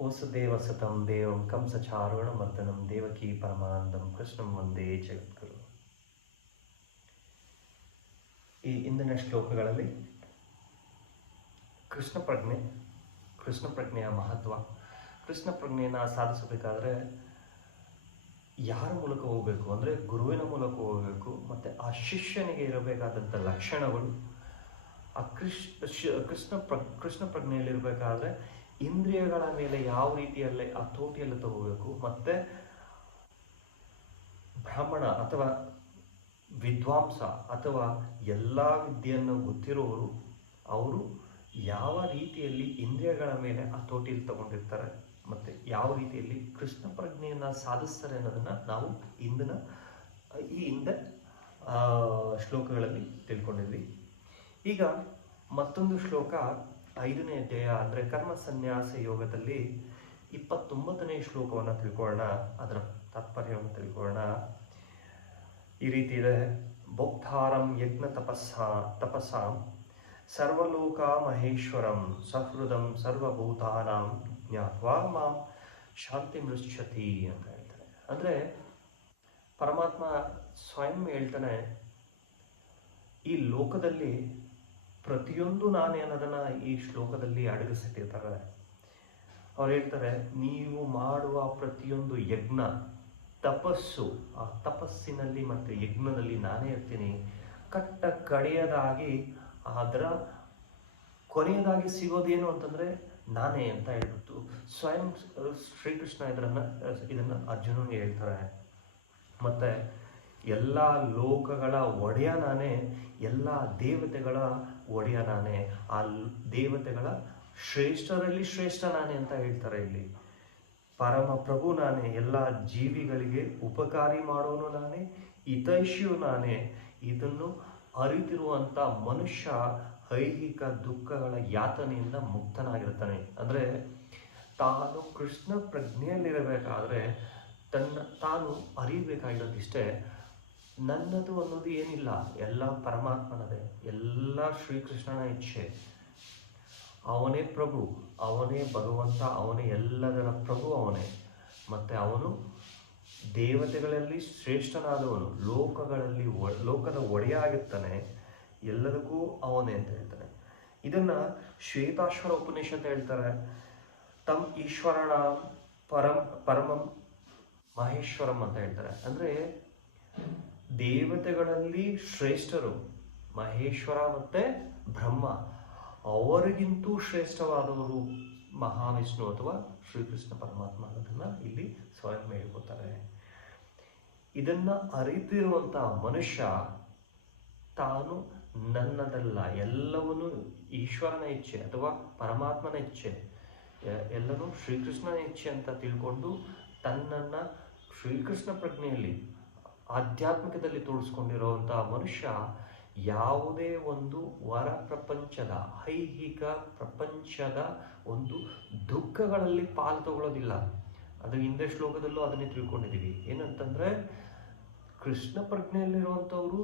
ವಸುದೇವಸುತಂ ದೇವಂ ಕಂಸಚಾರುಣಮರ್ದನಂ ದೇವಕೀ ಪರಮಾನಂದಂ ಕೃಷ್ಣಂ ವಂದೇ ಜಗದ್ಗುರು. ಈ ಇಂದಿನ ಶ್ಲೋಕಗಳಲ್ಲಿ ಕೃಷ್ಣ ಪ್ರಜ್ಞೆಯ ಮಹತ್ವ, ಕೃಷ್ಣ ಪ್ರಜ್ಞೆಯನ್ನು ಸಾಧಿಸಬೇಕಾದ್ರೆ ಯಾರ ಮೂಲಕ ಹೋಗಬೇಕು ಅಂದರೆ ಗುರುವಿನ ಮೂಲಕ ಹೋಗಬೇಕು. ಮತ್ತು ಆ ಶಿಷ್ಯನಿಗೆ ಇರಬೇಕಾದಂಥ ಲಕ್ಷಣಗಳು, ಆ ಕೃಷ್ಣ ಪ್ರಜ್ಞೆಯಲ್ಲಿರಬೇಕಾದ್ರೆ ಇಂದ್ರಿಯಗಳ ಮೇಲೆ ಯಾವ ರೀತಿಯಲ್ಲಿ ಆ ತೋಟಿಯಲ್ಲಿ ತಗೋಬೇಕು. ಮತ್ತು ಬ್ರಾಹ್ಮಣ ಅಥವಾ ವಿದ್ವಾಂಸ ಅಥವಾ ಎಲ್ಲ ವಿದ್ಯೆಯನ್ನು ಗೊತ್ತಿರೋರು ಅವರು ಯಾವ ರೀತಿಯಲ್ಲಿ ಇಂದ್ರಿಯಗಳ ಮೇಲೆ ಆ ತೋಟಿಯಲ್ಲಿ ತಗೊಂಡಿರ್ತಾರೆ ಮತ್ತು ಯಾವ ರೀತಿಯಲ್ಲಿ ಕೃಷ್ಣ ಪ್ರಜ್ಞೆಯನ್ನು ಸಾಧಿಸ್ತಾರೆ ಅನ್ನೋದನ್ನು ನಾವು ಈ ಹಿಂದೆ ಶ್ಲೋಕಗಳಲ್ಲಿ ತಿಳ್ಕೊಂಡಿದ್ವಿ. ಈಗ ಮತ್ತೊಂದು ಶ್ಲೋಕ 5ನೇ ಅಧ್ಯಾಯ ಅಂದರೆ ಕರ್ಮ ಸನ್ಯಾಸ ಯೋಗದಲ್ಲಿ 29ನೇ ಶ್ಲೋಕವನ್ನು ತಿಳ್ಕೊಳ್ಳೋಣ. ಅದರ ತಾತ್ಪರ್ಯವನ್ನು ತಿಳ್ಕೊಳ್ಳೋಣ. ಈ ರೀತಿ ಇದೆ: ಭೋಕ್ತಾರಂ ಯಜ್ಞ ತಪಸ್ಸಾಂ ಸರ್ವಲೋಕ ಮಹೇಶ್ವರಂ ಸಹೃದಂ ಸರ್ವಭೂತಾನಾಂ ಜ್ಞಾತ್ವಾ ಮಾಂ ಶಾಂತಿ ಮೃಚ್ಛತಿ ಅಂತ ಹೇಳ್ತಾರೆ. ಅಂದರೆ ಪರಮಾತ್ಮ ಸ್ವಯಂ ಹೇಳ್ತಾನೆ, ಈ ಲೋಕದಲ್ಲಿ ಪ್ರತಿಯೊಂದು ನಾನೇ ಅನ್ನೋದನ್ನು ಈ ಶ್ಲೋಕದಲ್ಲಿ ಅಡಗಿಸಿಟ್ಟಿರ್ತಾರೆ. ಅವ್ರು ಹೇಳ್ತಾರೆ, ನೀವು ಮಾಡುವ ಪ್ರತಿಯೊಂದು ಯಜ್ಞ, ತಪಸ್ಸು, ಆ ತಪಸ್ಸಿನಲ್ಲಿ ಮತ್ತು ಯಜ್ಞದಲ್ಲಿ ನಾನೇ ಇರ್ತೀನಿ. ಕಡೆಯದಾಗಿ ಅದರ ಕೊನೆಯದಾಗಿ ಸಿಗೋದೇನು ಅಂತಂದರೆ ನಾನೇ ಅಂತ ಹೇಳ್ಬಿಟ್ಟು ಸ್ವಯಂ ಶ್ರೀಕೃಷ್ಣ ಇದನ್ನು ಅರ್ಜುನನಿಗೆ ಹೇಳ್ತಾರೆ. ಮತ್ತು ಎಲ್ಲ ಲೋಕಗಳ ಒಡೆಯ ನಾನೇ, ಎಲ್ಲ ದೇವತೆಗಳ ಒಡೆಯ ನಾನೇ, ಆ ದೇವತೆಗಳ ಶ್ರೇಷ್ಠರಲ್ಲಿ ಶ್ರೇಷ್ಠ ನಾನೇ ಅಂತ ಹೇಳ್ತಾರೆ. ಇಲ್ಲಿ ಪರಮ ಪ್ರಭು ನಾನೇ, ಎಲ್ಲ ಜೀವಿಗಳಿಗೆ ಉಪಕಾರಿ ಮಾಡೋನು ನಾನೇ, ಹಿತೈಷಿಯು ನಾನೇ. ಇದನ್ನು ಅರಿತಿರುವಂಥ ಮನುಷ್ಯ ಐಹಿಕ ದುಃಖಗಳ ಯಾತನೆಯಿಂದ ಮುಕ್ತನಾಗಿರ್ತಾನೆ. ಅಂದರೆ ತಾನು ಕೃಷ್ಣ ಪ್ರಜ್ಞೆಯಲ್ಲಿರಬೇಕಾದ್ರೆ ತಾನು ಅರಿಬೇಕಾಗಿರೋದಿಷ್ಟೇ, ನನ್ನದು ಅನ್ನೋದು ಏನಿಲ್ಲ, ಎಲ್ಲ ಪರಮಾತ್ಮನದೇ, ಎಲ್ಲ ಶ್ರೀಕೃಷ್ಣನ ಇಚ್ಛೆ. ಅವನೇ ಪ್ರಭು, ಅವನೇ ಭಗವಂತ, ಅವನೇ ಎಲ್ಲದರ ಪ್ರಭು ಅವನೇ. ಮತ್ತು ಅವನು ದೇವತೆಗಳಲ್ಲಿ ಶ್ರೇಷ್ಠನಾದವನು, ಲೋಕದ ಒಡೆಯ ಆಗಿರ್ತಾನೆ, ಎಲ್ಲದಕ್ಕೂ ಅವನೇ ಅಂತ ಹೇಳ್ತಾನೆ. ಇದನ್ನು ಶ್ವೇತಾಶ್ವರ ಉಪನಿಷತ್ ಹೇಳ್ತಾರೆ. ತಮ್ ಈಶ್ವರಣ ಪರಮಂ ಮಹೇಶ್ವರಂ ಅಂತ ಹೇಳ್ತಾರೆ. ಅಂದರೆ ದೇವತೆಗಳಲ್ಲಿ ಶ್ರೇಷ್ಠರು ಮಹೇಶ್ವರ ಮತ್ತು ಬ್ರಹ್ಮ, ಅವರಿಗಿಂತೂ ಶ್ರೇಷ್ಠವಾದವರು ಮಹಾವಿಷ್ಣು ಅಥವಾ ಶ್ರೀಕೃಷ್ಣ ಪರಮಾತ್ಮ ಅನ್ನೋದನ್ನು ಇಲ್ಲಿ ಸ್ವಯಂ ಹೇಳ್ಕೊತಾರೆ. ಇದನ್ನು ಅರಿತಿರುವಂಥ ಮನುಷ್ಯ ತಾನು ನನ್ನದಲ್ಲ, ಎಲ್ಲವನ್ನೂ ಈಶ್ವರನ ಇಚ್ಛೆ ಅಥವಾ ಪರಮಾತ್ಮನ ಇಚ್ಛೆ, ಎಲ್ಲನೂ ಶ್ರೀಕೃಷ್ಣನ ಇಚ್ಛೆ ಅಂತ ತಿಳ್ಕೊಂಡು ತನ್ನನ್ನು ಶ್ರೀಕೃಷ್ಣ ಪ್ರಜ್ಞೆಯಲ್ಲಿ ಆಧ್ಯಾತ್ಮಿಕದಲ್ಲಿ ತೋರಿಸ್ಕೊಂಡಿರುವಂಥ ಮನುಷ್ಯ ಯಾವುದೇ ಒಂದು ಹೊರ ಪ್ರಪಂಚದ, ಐಹಿಕ ಪ್ರಪಂಚದ ಒಂದು ದುಃಖಗಳಲ್ಲಿ ಪಾಲು ತಗೊಳ್ಳೋದಿಲ್ಲ. ಅದು ಹಿಂದೆ ಶ್ಲೋಕದಲ್ಲೂ ಅದನ್ನೇ ತಿಳ್ಕೊಂಡಿದ್ದೀವಿ. ಏನಂತಂದರೆ ಕೃಷ್ಣ ಪ್ರಜ್ಞೆಯಲ್ಲಿರುವಂಥವರು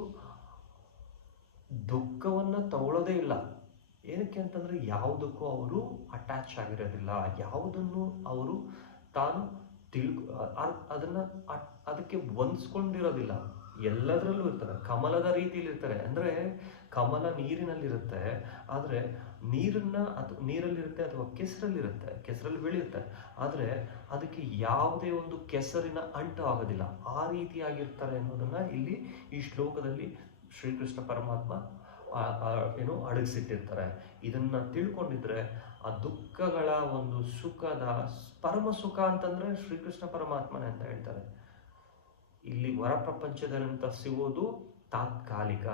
ದುಃಖವನ್ನು ತಗೊಳ್ಳೋದೇ ಇಲ್ಲ. ಏನಕ್ಕೆ ಅಂತಂದರೆ ಯಾವುದಕ್ಕೂ ಅವರು ಅಟ್ಯಾಚ್ ಆಗಿರೋದಿಲ್ಲ, ಯಾವುದನ್ನು ಅವರು ತಾನು ಅದಕ್ಕೆ ಹೊಂದಿಸ್ಕೊಂಡಿರೋದಿಲ್ಲ. ಎಲ್ಲದರಲ್ಲೂ ಇರ್ತಾರೆ, ಕಮಲದ ರೀತಿಯಲ್ಲಿ ಇರ್ತಾರೆ. ಅಂದರೆ ಕಮಲ ನೀರಿನಲ್ಲಿರುತ್ತೆ, ಆದರೆ ನೀರಲ್ಲಿರುತ್ತೆ ಅಥವಾ ಕೆಸರಲ್ಲಿರುತ್ತೆ, ಕೆಸರಲ್ಲಿ ಬೆಳೆಯುತ್ತೆ, ಆದರೆ ಅದಕ್ಕೆ ಯಾವುದೇ ಒಂದು ಕೆಸರಿನ ಅಂಟು ಆಗೋದಿಲ್ಲ. ಆ ರೀತಿಯಾಗಿರ್ತಾರೆ ಅನ್ನೋದನ್ನು ಇಲ್ಲಿ ಈ ಶ್ಲೋಕದಲ್ಲಿ ಶ್ರೀಕೃಷ್ಣ ಪರಮಾತ್ಮ ಅಡಗಿಸಿಟ್ಟಿರ್ತಾರೆ. ಇದನ್ನು ತಿಳ್ಕೊಂಡಿದ್ರೆ ಆ ದುಃಖಗಳ ಒಂದು ಸುಖದ ಪರಮ ಸುಖ ಅಂತಂದರೆ ಶ್ರೀಕೃಷ್ಣ ಪರಮಾತ್ಮನೇ ಅಂತ ಹೇಳ್ತಾರೆ. ಇಲ್ಲಿ ಹೊರ ಪ್ರಪಂಚದಂತ ಸಿಗೋದು ತಾತ್ಕಾಲಿಕ,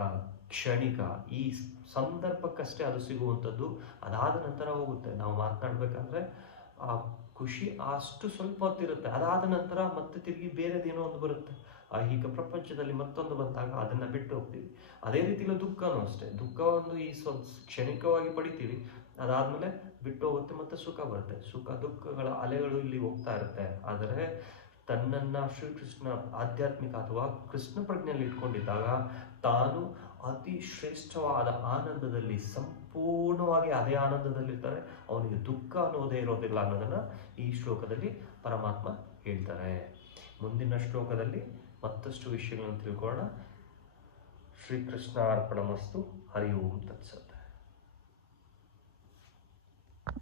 ಕ್ಷಣಿಕ, ಈ ಸಂದರ್ಭಕ್ಕಷ್ಟೇ ಅದು ಸಿಗುವಂಥದ್ದು. ಅದಾದ ನಂತರ ಹೋಗುತ್ತೆ. ನಾವು ಮಾತನಾಡಬೇಕಾದ್ರೆ ಆ ಖುಷಿ ಅಷ್ಟು ಸ್ವಲ್ಪ ಹೊತ್ತಿರುತ್ತೆ, ಅದಾದ ನಂತರ ಮತ್ತೆ ತಿರುಗಿ ಬೇರೆದೇನೋ ಒಂದು ಬರುತ್ತೆ. ಐಹಿಕ ಪ್ರಪಂಚದಲ್ಲಿ ಮತ್ತೊಂದು ಬಂದಾಗ ಅದನ್ನು ಬಿಟ್ಟು ಹೋಗ್ತೀವಿ. ಅದೇ ರೀತಿಯಲ್ಲಿ ದುಃಖನೂ ಅಷ್ಟೇ, ದುಃಖವನ್ನು ಈ ಕ್ಷಣಿಕವಾಗಿ ಪಡಿತೀವಿ, ಅದಾದಮೇಲೆ ಬಿಟ್ಟು ಹೋಗುತ್ತೆ, ಮತ್ತೆ ಸುಖ ಬರುತ್ತೆ. ಸುಖ ದುಃಖಗಳ ಅಲೆಗಳು ಇಲ್ಲಿ ಹೋಗ್ತಾ ಇರುತ್ತೆ. ಆದರೆ ತನ್ನನ್ನು ಶ್ರೀಕೃಷ್ಣ ಆಧ್ಯಾತ್ಮಿಕ ಅಥವಾ ಕೃಷ್ಣ ಪ್ರಜ್ಞೆಯಲ್ಲಿ ಇಟ್ಕೊಂಡಿದ್ದಾಗ ತಾನು ಅತಿ ಶ್ರೇಷ್ಠವಾದ ಆನಂದದಲ್ಲಿ ಸಂಪೂರ್ಣವಾಗಿ ಅದೇ ಆನಂದದಲ್ಲಿರ್ತಾರೆ. ಅವನಿಗೆ ದುಃಖ ಅನ್ನೋದೇ ಇರೋದಿಲ್ಲ ಅನ್ನೋದನ್ನು ಈ ಶ್ಲೋಕದಲ್ಲಿ ಪರಮಾತ್ಮ ಹೇಳ್ತಾರೆ. ಮುಂದಿನ ಶ್ಲೋಕದಲ್ಲಿ ಮತ್ತಷ್ಟು ವಿಷಯಗಳನ್ನು ತಿಳ್ಕೊಳ್ಳೋಣ. ಶ್ರೀಕೃಷ್ಣ ಅರ್ಪಣಮಸ್ತು. ಹರಿ ಓಂ ತತ್ಸತ್.